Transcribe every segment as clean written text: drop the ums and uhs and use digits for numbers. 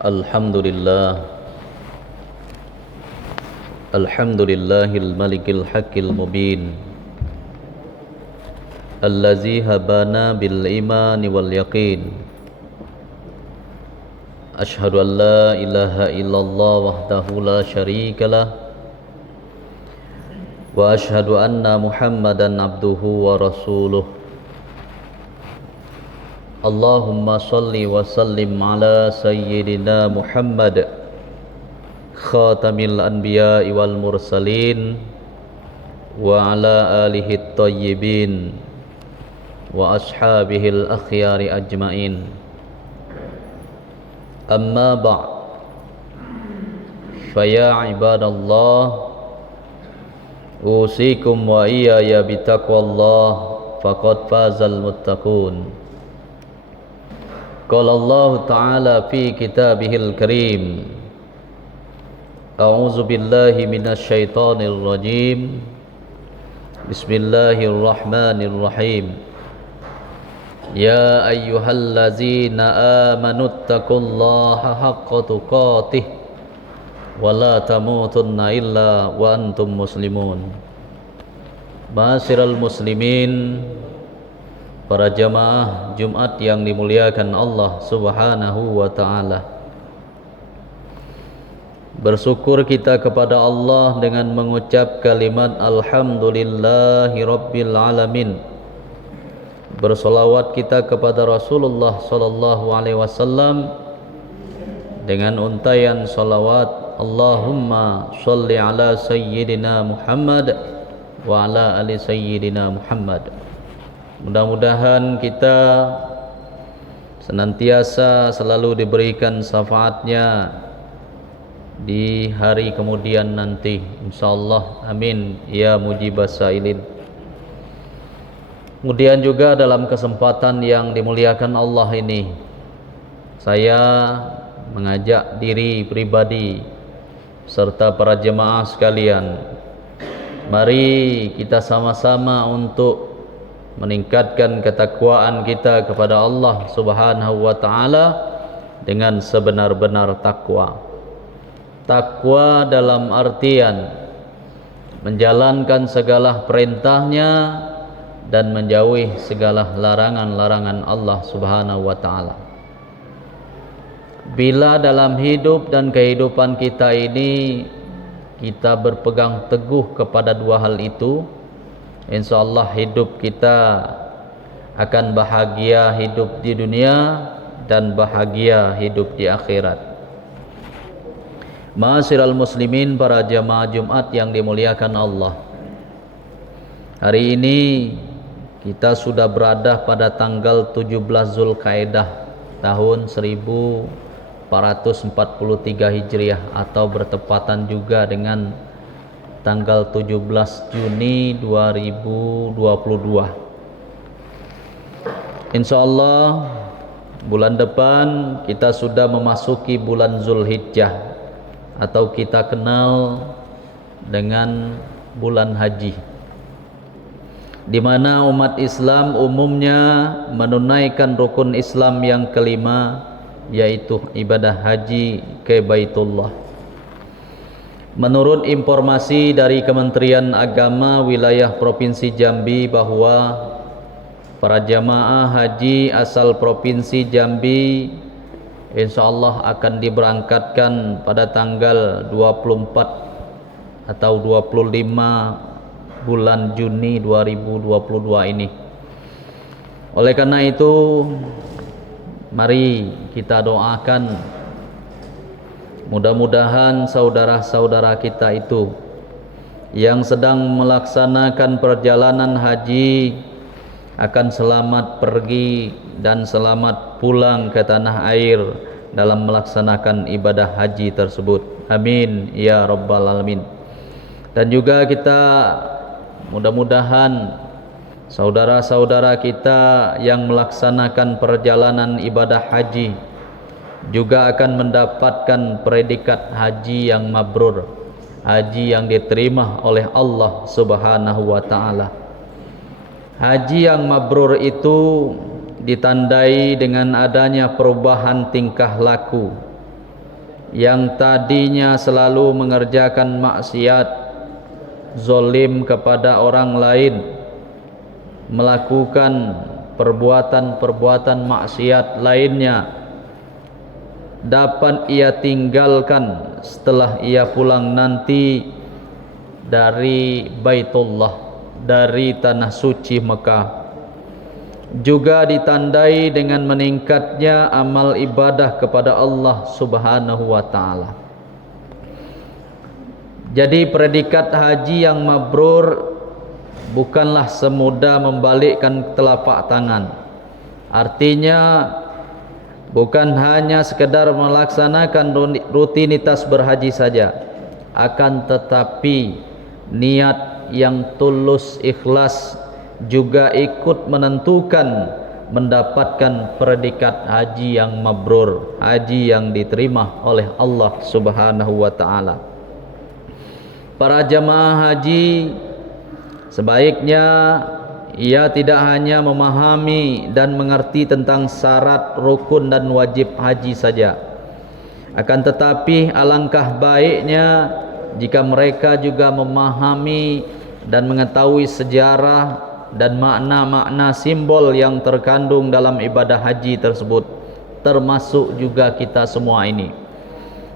Alhamdulillah, Alhamdulillahil malikil haqqil mubin, Allazi habana bil imani wal yaqin. Ashhadu an la ilaha illallah wahdahu la syarikalah, wa ashhadu anna Muhammadan abduhu wa rasuluh. Allahumma salli wa sallim ala sayyidina Muhammad, khatamil anbiya'i wal mursalin, wa ala alihi at-tayyibin wa ashabihil akhyari ajmain. Amma ba'd, faya ibadallah, usikum wa iyaya bitaqwallah, faqad fazal muttaqun. Qala Allah Ta'ala fi kitabihil karim, a'udzu billahi minasy syaithanir rajim. Bismillahirrahmanirrahim. Ya ayyuhallazina amanuttaqullaha haqqa tuqatih wa la tamutunna illa wa antum muslimun. Ma'asyiral muslimin, para jamaah Jumat yang dimuliakan Allah Subhanahu wa ta'ala. Bersyukur kita kepada Allah dengan mengucap kalimat Alhamdulillahi Rabbil Alamin. Bersolawat kita kepada Rasulullah sallallahu alaihi wasallam dengan untayan salawat Allahumma sholli ala sayyidina Muhammad wa ala ali sayyidina Muhammad. Mudah-mudahan kita senantiasa selalu diberikan syafaatnya di hari kemudian nanti, insyaallah, amin ya mujibas sailin. Kemudian juga dalam kesempatan yang dimuliakan Allah ini, saya mengajak diri pribadi serta para jemaah sekalian, mari kita sama-sama untuk meningkatkan ketakwaan kita kepada Allah Subhanahu wa ta'ala dengan sebenar-benar takwa. Takwa dalam artian menjalankan segala perintahnya dan menjauhi segala larangan-larangan Allah Subhanahu wa ta'ala. Bila dalam hidup dan kehidupan kita ini kita berpegang teguh kepada dua hal itu, insyaallah hidup kita akan bahagia hidup di dunia dan bahagia hidup di akhirat. Ma'asyiral muslimin, para jamaah Jumat yang dimuliakan Allah, hari ini kita sudah berada pada tanggal 17 Zulkaidah tahun 1443 Hijriah, atau bertepatan juga dengan tanggal 17 Juni 2022. Insyaallah bulan depan kita sudah memasuki bulan Zulhijjah, atau kita kenal dengan bulan haji, di mana umat Islam umumnya menunaikan rukun Islam yang kelima, yaitu ibadah haji ke Baitullah. Menurut informasi dari Kementerian Agama wilayah Provinsi Jambi, bahwa para jamaah haji asal Provinsi Jambi insyaallah akan diberangkatkan pada tanggal 24 atau 25 bulan Juni 2022 ini. Oleh karena itu, mari kita doakan mudah-mudahan saudara-saudara kita itu yang sedang melaksanakan perjalanan haji akan selamat pergi dan selamat pulang ke tanah air dalam melaksanakan ibadah haji tersebut. Amin ya rabbal alamin. Dan juga kita mudah-mudahan saudara-saudara kita yang melaksanakan perjalanan ibadah haji juga akan mendapatkan predikat haji yang mabrur, haji yang diterima oleh Allah Subhanahu wa ta'ala. Haji yang mabrur itu ditandai dengan adanya perubahan tingkah laku, yang tadinya selalu mengerjakan maksiat, zolim kepada orang lain, melakukan perbuatan-perbuatan maksiat lainnya, dapat ia tinggalkan setelah ia pulang nanti dari Baitullah, dari tanah suci Mekah. Juga ditandai dengan meningkatnya amal ibadah kepada Allah Subhanahu wa taala. Jadi predikat haji yang mabrur bukanlah semudah membalikkan telapak tangan. Artinya bukan hanya sekedar melaksanakan rutinitas berhaji saja, akan tetapi niat yang tulus ikhlas juga ikut menentukan mendapatkan predikat haji yang mabrur, haji yang diterima oleh Allah Subhanahu wa taala. Para jamaah haji sebaiknya ia tidak hanya memahami dan mengerti tentang syarat, rukun dan wajib haji saja, akan tetapi alangkah baiknya jika mereka juga memahami dan mengetahui sejarah dan makna-makna simbol yang terkandung dalam ibadah haji tersebut, termasuk juga kita semua ini.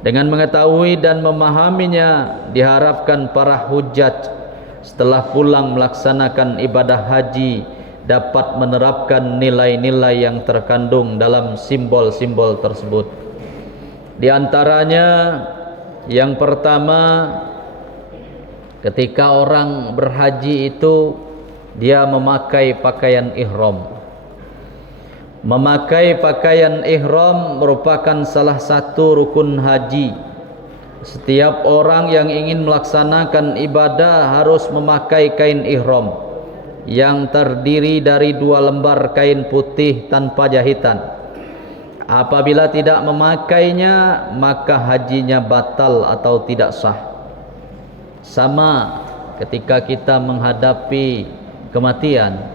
Dengan mengetahui dan memahaminya, diharapkan para hujjaj setelah pulang melaksanakan ibadah haji dapat menerapkan nilai-nilai yang terkandung dalam simbol-simbol tersebut. Di antaranya yang pertama, ketika orang berhaji itu dia memakai pakaian ihram. Memakai pakaian ihram merupakan salah satu rukun haji. Setiap orang yang ingin melaksanakan ibadah harus memakai kain ihram yang terdiri dari 2 lembar kain putih tanpa jahitan. Apabila tidak memakainya, maka hajinya batal atau tidak sah. Sama ketika kita menghadapi kematian,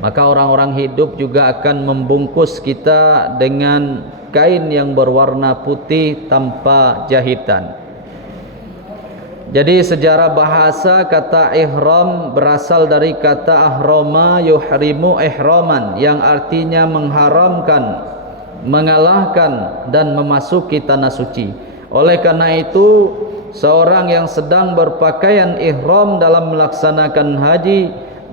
maka orang-orang hidup juga akan membungkus kita dengan kain yang berwarna putih tanpa jahitan. Jadi sejarah bahasa kata ihram berasal dari kata ahrama yuhrimu ihraman, yang artinya mengharamkan, mengalahkan dan memasuki tanah suci. Oleh karena itu, seorang yang sedang berpakaian ihram dalam melaksanakan haji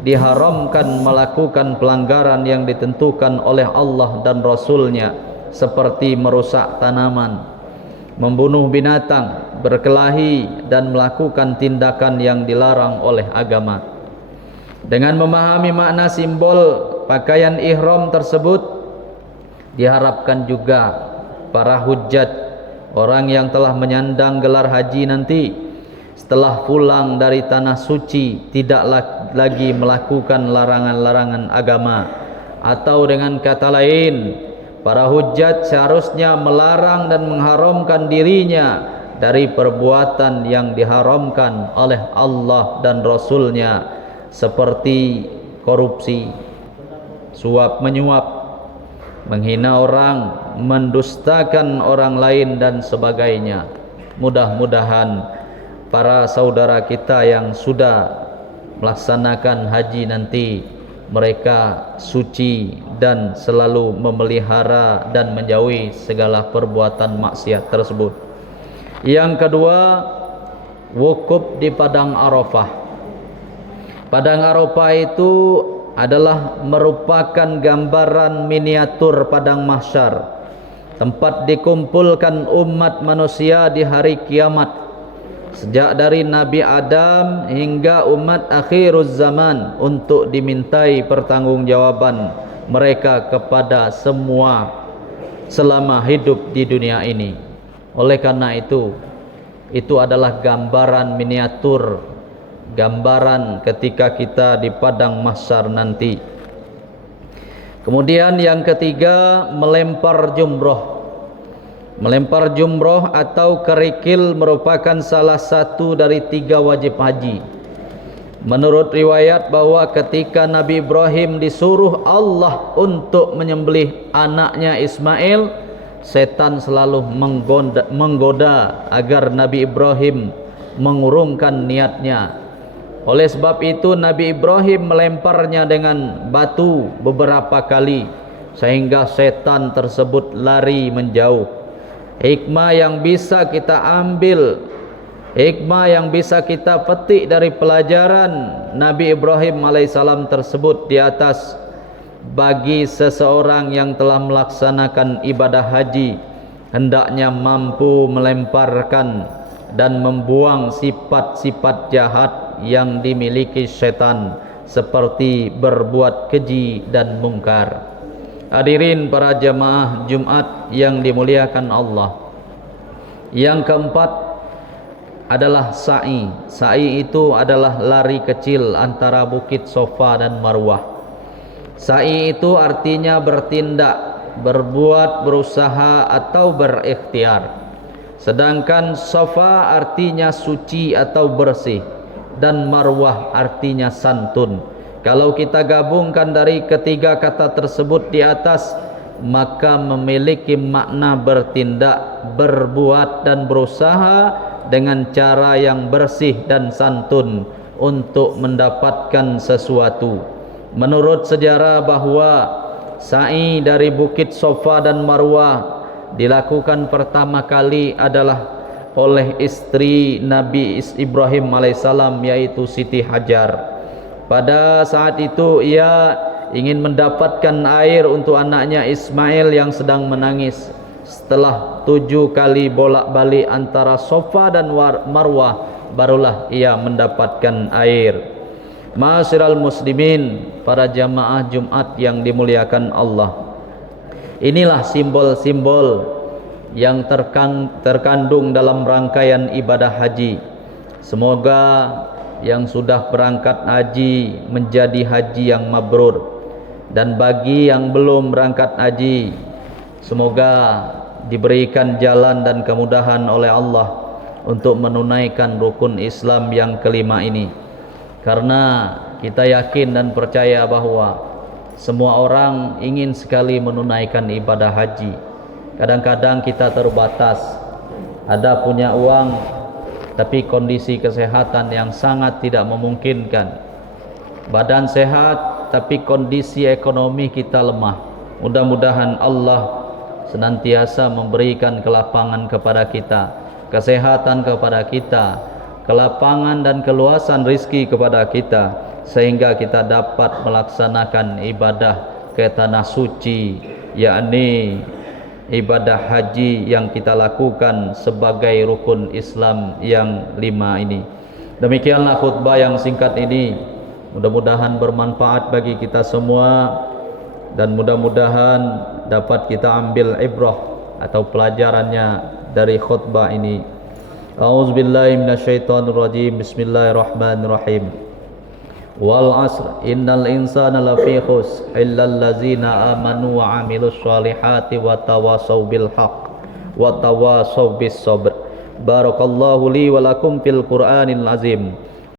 diharamkan melakukan pelanggaran yang ditentukan oleh Allah dan Rasulnya, seperti merusak tanaman, membunuh binatang, berkelahi dan melakukan tindakan yang dilarang oleh agama. Dengan memahami makna simbol pakaian ihram tersebut, diharapkan juga para hujjaj, orang yang telah menyandang gelar haji nanti, setelah pulang dari tanah suci tidak lagi melakukan larangan-larangan agama. Atau dengan kata lain, para hujjaj seharusnya melarang dan mengharamkan dirinya dari perbuatan yang diharamkan oleh Allah dan Rasulnya, seperti korupsi, suap menyuap, menghina orang, mendustakan orang lain dan sebagainya. Mudah-mudahan para saudara kita yang sudah melaksanakan haji nanti, mereka suci dan selalu memelihara dan menjauhi segala perbuatan maksiat tersebut. Yang kedua, wukuf di Padang Arafah. Padang Arafah itu adalah merupakan gambaran miniatur padang mahsyar, tempat dikumpulkan umat manusia di hari kiamat, sejak dari Nabi Adam hingga umat akhiruz zaman, untuk dimintai pertanggungjawaban mereka kepada semua selama hidup di dunia ini. Oleh karena itu adalah gambaran miniatur, gambaran ketika kita di padang mahsyar nanti. Kemudian yang ketiga, melempar jumroh. Melempar jumroh atau kerikil merupakan salah satu dari 3 wajib haji. Menurut riwayat bahwa ketika Nabi Ibrahim disuruh Allah untuk menyembelih anaknya Ismail, setan selalu menggoda agar Nabi Ibrahim mengurungkan niatnya. Oleh sebab itu Nabi Ibrahim melemparnya dengan batu beberapa kali sehingga setan tersebut lari menjauh. Hikmah yang bisa kita ambil, hikmah yang bisa kita petik dari pelajaran Nabi Ibrahim alaihissalam tersebut di atas, bagi seseorang yang telah melaksanakan ibadah haji hendaknya mampu melemparkan dan membuang sifat-sifat jahat yang dimiliki syaitan seperti berbuat keji dan mungkar. Hadirin para jamaah Jumat yang dimuliakan Allah. Yang keempat adalah sa'i. Sa'i itu adalah lari kecil antara bukit Safa dan Marwah. Sa'i itu artinya bertindak, berbuat, berusaha atau berikhtiar. Sedangkan Safa artinya suci atau bersih dan Marwah artinya santun. Kalau kita gabungkan dari ketiga kata tersebut di atas, maka memiliki makna bertindak, berbuat dan berusaha dengan cara yang bersih dan santun untuk mendapatkan sesuatu. Menurut sejarah bahwa sa'i dari bukit Safa dan Marwah dilakukan pertama kali adalah oleh istri Nabi Ibrahim alaihissalam, yaitu Siti Hajar. Pada saat itu ia ingin mendapatkan air untuk anaknya Ismail yang sedang menangis. Setelah 7 kali bolak-balik antara Safa dan Marwah, barulah ia mendapatkan air. Ma'asyiral muslimin, para jamaah Jumat yang dimuliakan Allah. Inilah simbol-simbol yang terkandung dalam rangkaian ibadah haji. Semoga yang sudah berangkat haji menjadi haji yang mabrur, dan bagi yang belum berangkat haji, semoga diberikan jalan dan kemudahan oleh Allah untuk menunaikan rukun Islam yang kelima ini. Karena kita yakin dan percaya bahwa semua orang ingin sekali menunaikan ibadah haji. Kadang-kadang kita terbatas, ada punya uang tapi kondisi kesehatan yang sangat tidak memungkinkan. Badan sehat tapi kondisi ekonomi kita lemah. Mudah-mudahan Allah senantiasa memberikan kelapangan kepada kita, kesehatan kepada kita, kelapangan dan keluasan rizki kepada kita, sehingga kita dapat melaksanakan ibadah ke tanah suci, yakni ibadah haji yang kita lakukan sebagai rukun Islam yang 5 ini. Demikianlah khutbah yang singkat ini, mudah-mudahan bermanfaat bagi kita semua dan mudah-mudahan dapat kita ambil ibrah atau pelajarannya dari khutbah ini. A'udzubillahi minasyaitonirrajim. Bismillahirrahmanirrahim. Wal asr innal insana lafi khusr illal ladzina amanu wa amilus solihati wa tawasaw bil haqq wa tawasaw bis sabr. Barakallahu li wa lakum fil Qur'anil azim